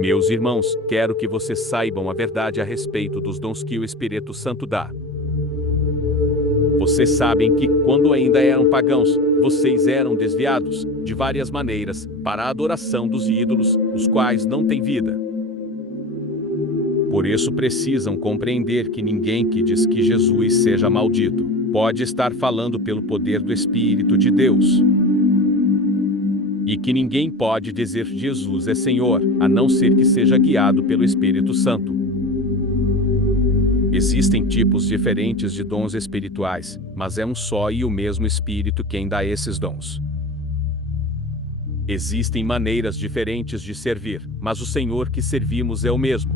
Meus irmãos, quero que vocês saibam a verdade a respeito dos dons que o Espírito Santo dá. Vocês sabem que, quando ainda eram pagãos, vocês eram desviados, de várias maneiras, para a adoração dos ídolos, os quais não têm vida. Por isso precisam compreender que ninguém que diz que Jesus seja maldito pode estar falando pelo poder do Espírito de Deus. E que ninguém pode dizer Jesus é Senhor, a não ser que seja guiado pelo Espírito Santo. Existem tipos diferentes de dons espirituais, mas é um só e o mesmo Espírito quem dá esses dons. Existem maneiras diferentes de servir, mas o Senhor que servimos é o mesmo.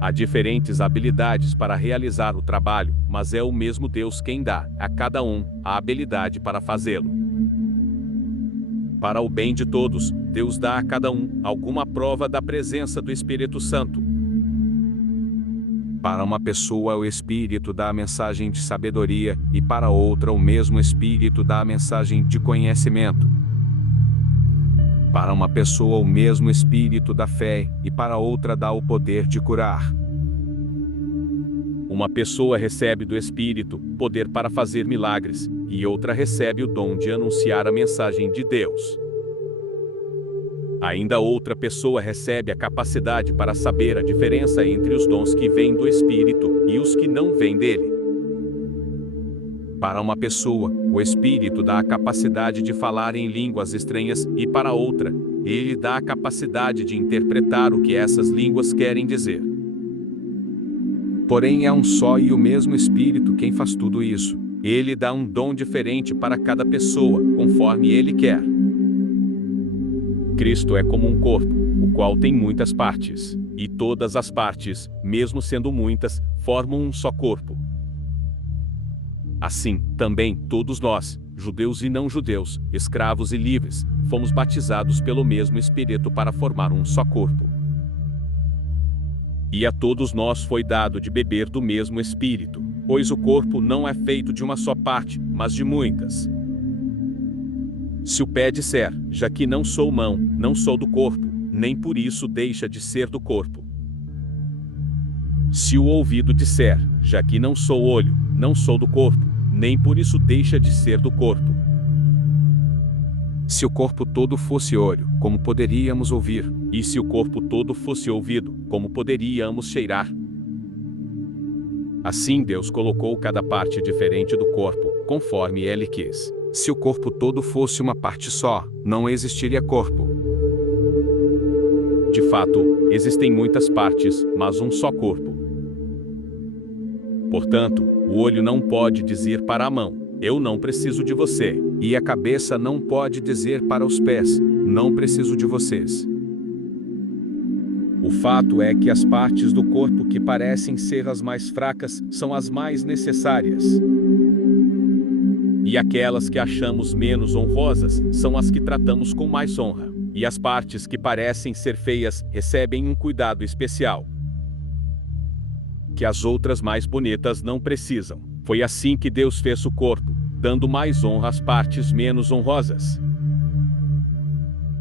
Há diferentes habilidades para realizar o trabalho, mas é o mesmo Deus quem dá, a cada um, a habilidade para fazê-lo. Para o bem de todos, Deus dá a cada um alguma prova da presença do Espírito Santo. Para uma pessoa o Espírito dá a mensagem de sabedoria, e para outra o mesmo Espírito dá a mensagem de conhecimento. Para uma pessoa o mesmo Espírito dá fé, e para outra dá o poder de curar. Uma pessoa recebe do Espírito poder para fazer milagres, e outra recebe o dom de anunciar a mensagem de Deus. Ainda outra pessoa recebe a capacidade para saber a diferença entre os dons que vêm do Espírito e os que não vêm dele. Para uma pessoa, o Espírito dá a capacidade de falar em línguas estranhas, e para outra, ele dá a capacidade de interpretar o que essas línguas querem dizer. Porém, é um só e o mesmo Espírito quem faz tudo isso. Ele dá um dom diferente para cada pessoa, conforme ele quer. Cristo é como um corpo, o qual tem muitas partes, e todas as partes, mesmo sendo muitas, formam um só corpo. Assim, também, todos nós, judeus e não judeus, escravos e livres, fomos batizados pelo mesmo Espírito para formar um só corpo. E a todos nós foi dado de beber do mesmo Espírito, pois o corpo não é feito de uma só parte, mas de muitas. Se o pé disser, já que não sou mão, não sou do corpo, nem por isso deixa de ser do corpo. Se o ouvido disser, já que não sou olho, não sou do corpo, nem por isso deixa de ser do corpo. Se o corpo todo fosse olho, como poderíamos ouvir? E se o corpo todo fosse ouvido, como poderíamos cheirar? Assim Deus colocou cada parte diferente do corpo, conforme Ele quis. Se o corpo todo fosse uma parte só, não existiria corpo. De fato, existem muitas partes, mas um só corpo. Portanto, o olho não pode dizer para a mão, eu não preciso de você. E a cabeça não pode dizer para os pés, não preciso de vocês. O fato é que as partes do corpo que parecem ser as mais fracas são as mais necessárias. E aquelas que achamos menos honrosas são as que tratamos com mais honra. E as partes que parecem ser feias recebem um cuidado especial, que as outras mais bonitas não precisam. Foi assim que Deus fez o corpo, dando mais honra às partes menos honrosas.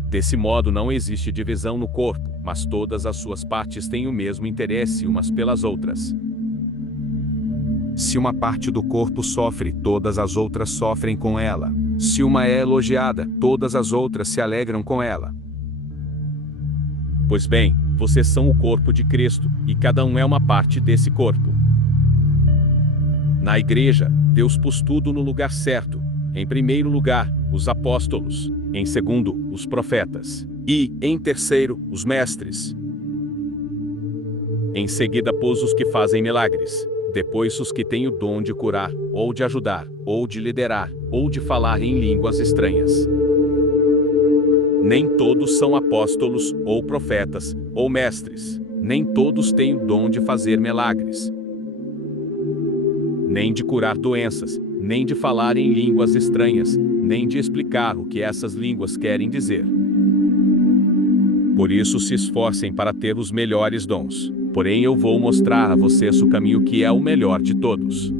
Desse modo não existe divisão no corpo, mas todas as suas partes têm o mesmo interesse umas pelas outras. Se uma parte do corpo sofre, todas as outras sofrem com ela. Se uma é elogiada, todas as outras se alegram com ela. Pois bem, vocês são o corpo de Cristo, e cada um é uma parte desse corpo. Na igreja, Deus pôs tudo no lugar certo. Em primeiro lugar, os apóstolos. Em segundo, os profetas. E, em terceiro, os mestres. Em seguida pôs os que fazem milagres. Depois os que têm o dom de curar, ou de ajudar, ou de liderar, ou de falar em línguas estranhas. Nem todos são apóstolos, ou profetas, ou mestres. Nem todos têm o dom de fazer milagres, nem de curar doenças, nem de falar em línguas estranhas, nem de explicar o que essas línguas querem dizer. Por isso se esforcem para ter os melhores dons. Porém eu vou mostrar a vocês o caminho que é o melhor de todos.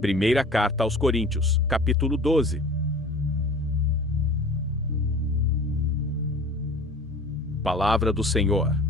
Primeira carta aos Coríntios, capítulo 12. Palavra do Senhor.